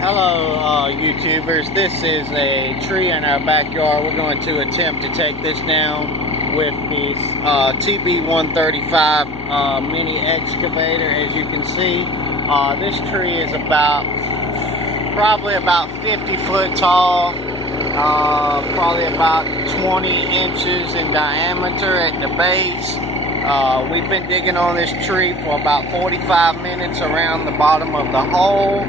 Hello, YouTubers. This is a tree in our backyard. We're going to attempt to take this down with this TB135 mini excavator. As you can see, this tree is probably about 50 foot tall, probably about 20 inches in diameter at the base. We've been digging on this tree for about 45 minutes around the bottom of the hole.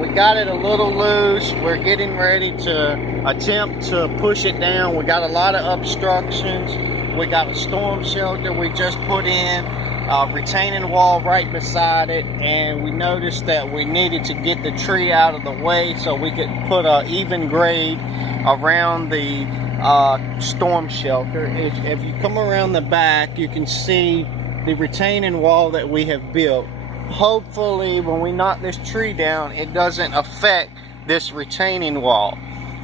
We got it a little loose. We're getting ready to attempt to push it down. We got a lot of obstructions. We got a storm shelter we just put in, retaining wall right beside it, and we noticed that we needed to get the tree out of the way so we could put an even grade around the storm shelter. If you come around the back, you can see the retaining wall that we have built. Hopefully when we knock this tree down, it doesn't affect this retaining wall.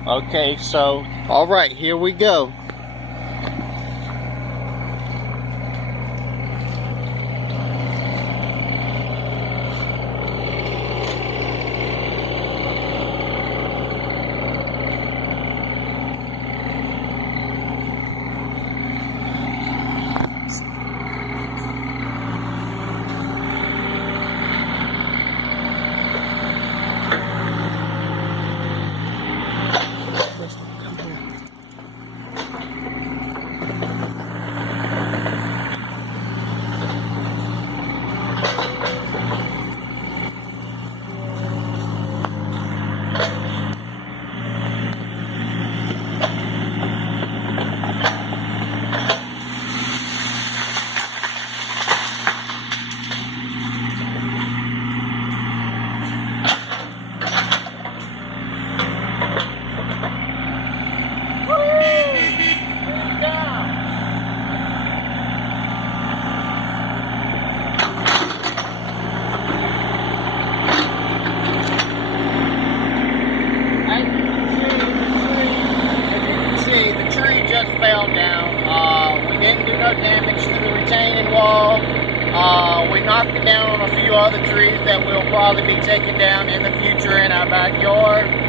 Okay, so all right, here we go. Fell down. We didn't do no damage to the retaining wall. We knocked it down on a few other trees that will probably be taken down in the future in our backyard.